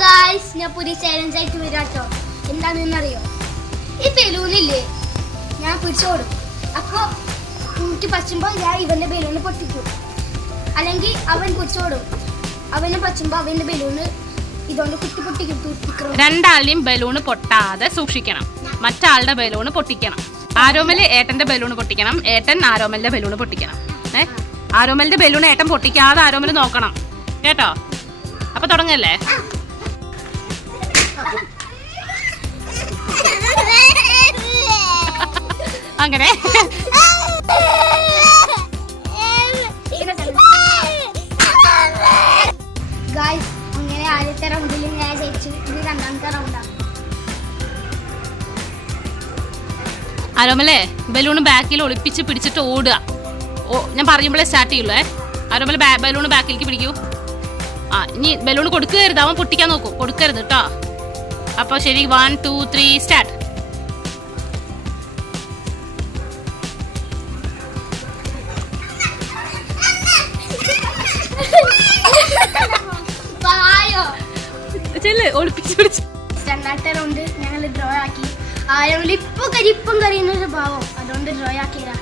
Guys, ഞാൻ പുതിയ challenge ആയിട്ട് വരാട്ടോ. എന്താണെന്നറിയോ? ഈ ബലൂണില്ലേ ഞാൻ പിടിച്ചോടും. അപ്പൊ കൂട്ടി പച്ചുമ്പോ ഞാൻ ഇവന്റെ ബലൂണ് പൊട്ടിക്കും. അല്ലെങ്കിൽ അവൻ പിടിച്ചോടും. അവനെ പച്ചുമ്പോ അവന്റെ ബലൂണ് ഇതുകൊണ്ട് പൊട്ടിക്കും. രണ്ടാളുടെയും ബലൂണ് പൊട്ടാതെ സൂക്ഷിക്കണം. മറ്റാളുടെ ബലൂണ് പൊട്ടിക്കണം. ആരോമല് ഏട്ടന്റെ ബലൂണ് പൊട്ടിക്കണം. ഏട്ടൻ ആരോമലിന്റെ ബലൂണ് പൊട്ടിക്കണം. ആരോമലിന്റെ ബലൂൺ ഏട്ടൻ പൊട്ടിക്കാതെ ആരോമല് നോക്കണം കേട്ടോ. അപ്പൊ തുടങ്ങല്ലേ? അങ്ങനെ ഗായ്സ്, അങ്ങനെ ആദ്യത്തെ റൗണ്ടിൽ ഞാൻ ജയിച്ചു. ഇത് രണ്ടാമത്തെ റൗണ്ടാണ്. ആരോമലേ ബലൂണ് ബാക്കിൽ ഒളിപ്പിച്ച് പിടിച്ചിട്ട് ഓടുക. ഞാൻ പറയുമ്പോഴേ സ്റ്റാർട്ട് ചെയ്യുള്ളൂ. ആരോമല ബലൂണ് ബാക്കിലേക്ക് പിടിക്കൂ. ഇനി ബലൂണ് കൊടുക്കരുത്, അവൻ പൊട്ടിക്കാൻ നോക്കും. കൊടുക്കരുത് കേട്ടോ. അപ്പൊ ശരി, 1 2 3 സ്റ്റാർട്ട്. ഒളിപ്പിച്ച് പിടിച്ചു. രണ്ടാമത്തെ റൗണ്ട് ഞങ്ങൾ ഡ്രോ ആക്കി. ആരോമൽ ഇപ്പം കരിയുന്ന ഒരു ഭാവം, അതുകൊണ്ട് ഡ്രോ ആക്കിയതാ.